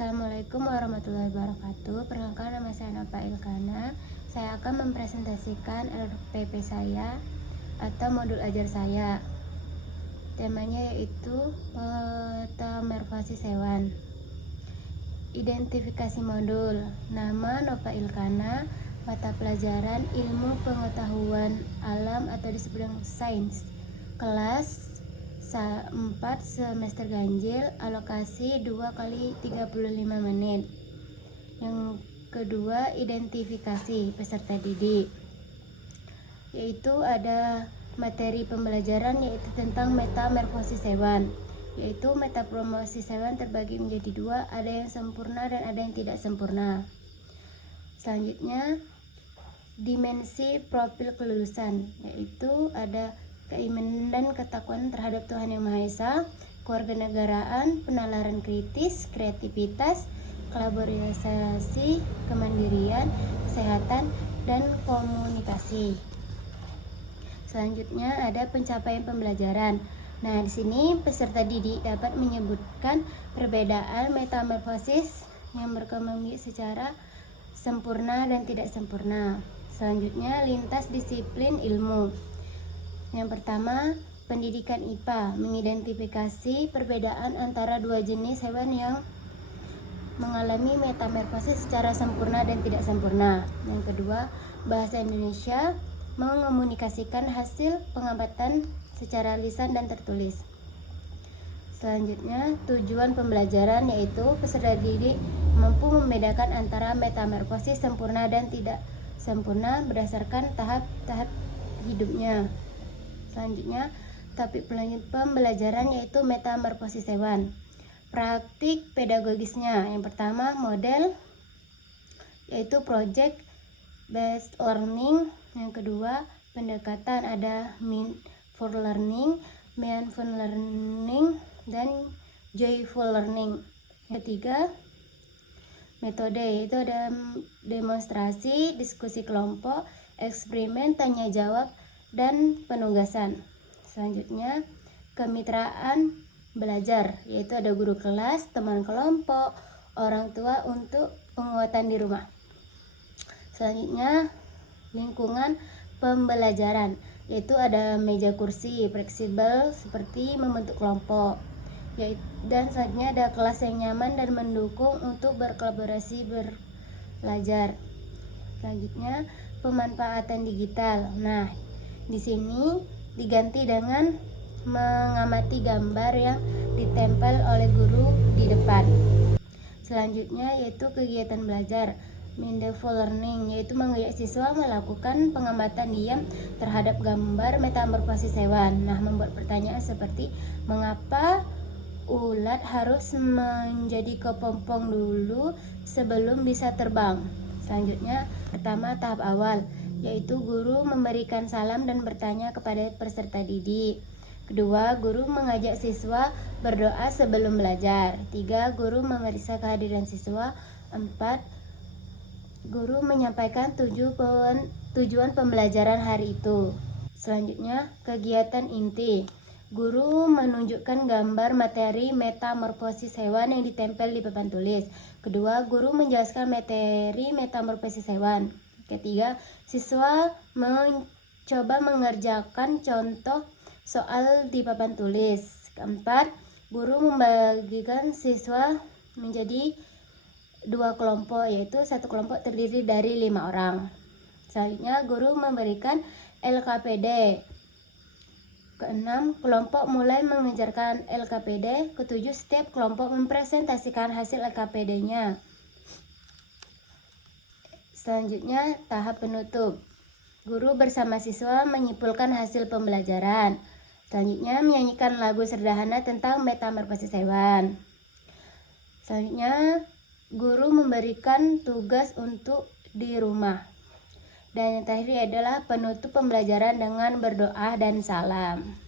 Assalamualaikum warahmatullahi wabarakatuh. Perkenalkan, nama saya Nova Ilkana. Saya akan mempresentasikan LPP saya atau modul ajar saya. Temanya yaitu metamorfosis hewan. Identifikasi modul. Nama Nova Ilkana. Mata pelajaran ilmu pengetahuan alam atau disebut dengan sains. Kelas 4 semester ganjil, alokasi 2 kali 35 menit. Yang kedua, identifikasi peserta didik, yaitu ada materi pembelajaran yaitu tentang metamorfosis hewan. Yaitu metamorfosis hewan terbagi menjadi dua, ada yang sempurna dan ada yang tidak sempurna. Selanjutnya, dimensi profil kelulusan, yaitu ada keimanan dan ketakwaan terhadap Tuhan Yang Maha Esa, kewarganegaraan, penalaran kritis, kreativitas, kolaborasi, kemandirian, kesehatan, dan komunikasi. Selanjutnya ada pencapaian pembelajaran. Nah, di sini peserta didik dapat menyebutkan perbedaan metamorfosis yang berkembang secara sempurna dan tidak sempurna. Selanjutnya, lintas disiplin ilmu. Yang pertama, pendidikan IPA mengidentifikasi perbedaan antara dua jenis hewan yang mengalami metamorfosis secara sempurna dan tidak sempurna. Yang kedua, bahasa Indonesia mengomunikasikan hasil pengamatan secara lisan dan tertulis. Selanjutnya, tujuan pembelajaran yaitu peserta didik mampu membedakan antara metamorfosis sempurna dan tidak sempurna berdasarkan tahap-tahap hidupnya. Selanjutnya, topik pembelajaran yaitu metamorfosis hewan. Praktik pedagogisnya, yang pertama model yaitu project based learning. Yang kedua, pendekatan ada mindful learning, mindful learning, dan joyful learning. Yang ketiga, metode yaitu ada demonstrasi, diskusi kelompok, eksperimen, tanya jawab, dan penugasan. Selanjutnya, kemitraan belajar yaitu ada guru kelas, teman kelompok, orang tua untuk penguatan di rumah. Selanjutnya, lingkungan pembelajaran yaitu ada meja kursi fleksibel seperti membentuk kelompok. Dan selanjutnya ada kelas yang nyaman dan mendukung untuk berkolaborasi belajar. Selanjutnya, pemanfaatan digital. Nah, di sini diganti dengan mengamati gambar yang ditempel oleh guru di depan. Selanjutnya yaitu kegiatan belajar mindful learning, yaitu mengajak siswa melakukan pengamatan diam terhadap gambar metamorfosis hewan. Nah, membuat pertanyaan seperti mengapa ulat harus menjadi kepompong dulu sebelum bisa terbang. Selanjutnya, pertama tahap awal yaitu guru memberikan salam dan bertanya kepada peserta didik. Kedua, guru mengajak siswa berdoa sebelum belajar. 3, guru memeriksa kehadiran siswa. 4, guru menyampaikan tujuan pembelajaran hari itu. Selanjutnya, kegiatan inti. Guru menunjukkan gambar materi metamorfosis hewan yang ditempel di papan tulis. Kedua, guru menjelaskan materi metamorfosis hewan. Ketiga, siswa mencoba mengerjakan contoh soal di papan tulis. Keempat, guru membagikan siswa menjadi 2 kelompok, yaitu satu kelompok terdiri dari 5 orang. Selanjutnya, guru memberikan LKPD. Keenam, kelompok mulai mengejarkan LKPD. Ketujuh, setiap kelompok mempresentasikan hasil LKPD-nya. Selanjutnya, tahap penutup. Guru bersama siswa menyimpulkan hasil pembelajaran. Selanjutnya, menyanyikan lagu sederhana tentang metamorfosis hewan. Selanjutnya, guru memberikan tugas untuk di rumah. Dan yang terakhir adalah penutup pembelajaran dengan berdoa dan salam.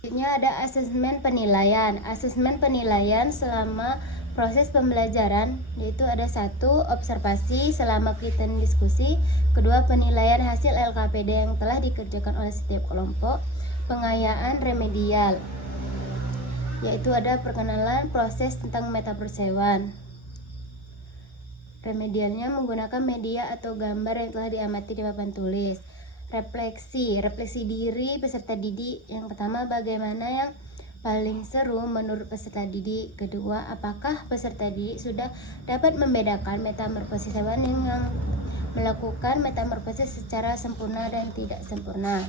Selanjutnya ada asesmen penilaian. Asesmen penilaian selama proses pembelajaran yaitu ada 1, observasi selama kegiatan diskusi. Kedua, penilaian hasil LKPD yang telah dikerjakan oleh setiap kelompok. Pengayaan remedial yaitu ada perkenalan proses tentang metamorfosis hewan. Remedialnya menggunakan media atau gambar yang telah diamati di papan tulis. Refleksi diri peserta didik. Yang pertama, bagaimana yang paling seru menurut peserta didik. Kedua, apakah peserta didik sudah dapat membedakan metamorfosis hewan yang melakukan metamorfosis secara sempurna dan tidak sempurna.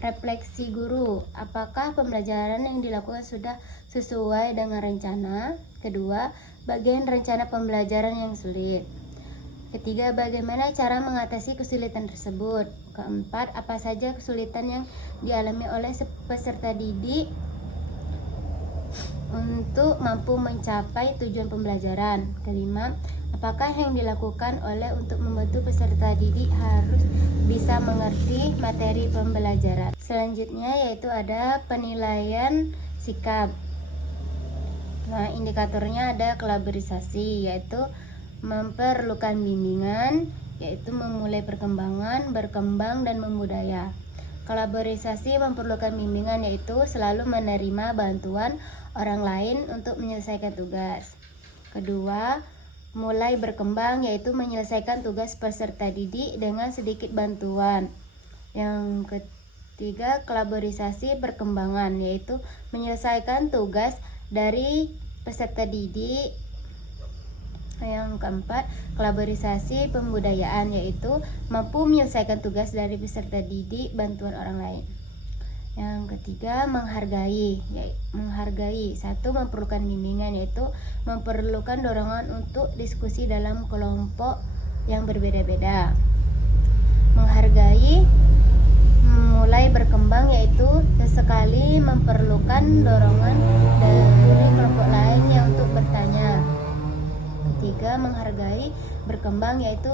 Refleksi guru, apakah pembelajaran yang dilakukan sudah sesuai dengan rencana? Kedua, bagian rencana pembelajaran yang sulit. Ketiga, bagaimana cara mengatasi kesulitan tersebut? Keempat, apa saja kesulitan yang dialami oleh peserta didik untuk mampu mencapai tujuan pembelajaran. Kelima, apakah yang dilakukan untuk membantu peserta didik harus bisa mengerti materi pembelajaran. Selanjutnya yaitu ada penilaian sikap. Nah, indikatornya ada kolaborasi, yaitu memerlukan bimbingan, yaitu memulai perkembangan, berkembang, dan membudaya. Kolaborasi memerlukan bimbingan, yaitu selalu menerima bantuan orang lain untuk menyelesaikan tugas. Kedua, mulai berkembang, yaitu menyelesaikan tugas peserta didik dengan sedikit bantuan. Yang ketiga, kolaborasi perkembangan, yaitu menyelesaikan tugas dari peserta didik. Yang keempat, kolaborasi pembudayaan, yaitu mampu menyelesaikan tugas dari peserta didik bantuan orang lain. Yang ketiga, menghargai. Satu, memerlukan bimbingan, yaitu memerlukan dorongan untuk diskusi dalam kelompok yang berbeda-beda. Menghargai mulai berkembang, yaitu sesekali memerlukan dorongan dari kelompok lainnya untuk bertanya. Ketiga, menghargai berkembang, yaitu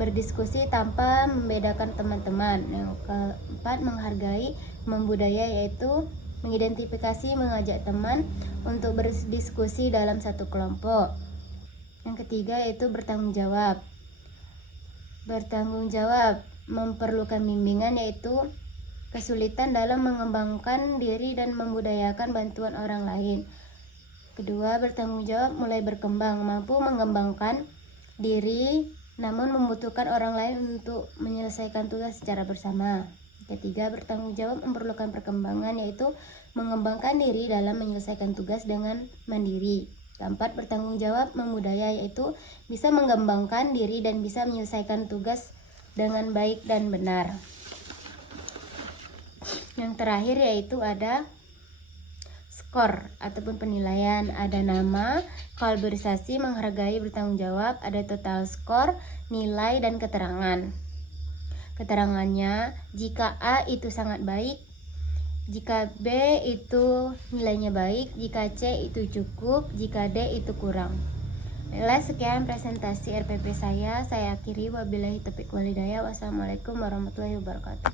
berdiskusi tanpa membedakan teman-teman. Yang keempat, menghargai membudaya, yaitu mengidentifikasi, mengajak teman untuk berdiskusi dalam satu kelompok. Yang ketiga yaitu bertanggung jawab. Bertanggung jawab memerlukan bimbingan, yaitu kesulitan dalam mengembangkan diri dan membudayakan bantuan orang lain. Kedua, bertanggung jawab mulai berkembang, mampu mengembangkan diri namun membutuhkan orang lain untuk menyelesaikan tugas secara bersama. Ketiga, bertanggung jawab memerlukan perkembangan, yaitu mengembangkan diri dalam menyelesaikan tugas dengan mandiri. Keempat, bertanggung jawab membudaya, yaitu bisa mengembangkan diri dan bisa menyelesaikan tugas dengan baik dan benar. Yang terakhir yaitu ada skor ataupun penilaian. Ada nama, kolaborasi, menghargai, bertanggung jawab, ada total skor, nilai, dan keterangan. Keterangannya, jika A itu sangat baik, jika B itu nilainya baik, jika C itu cukup, jika D itu kurang. Baiklah, sekian presentasi RPP saya akhiri. Wabillahi taufiq walhidayah. Wassalamualaikum warahmatullahi wabarakatuh.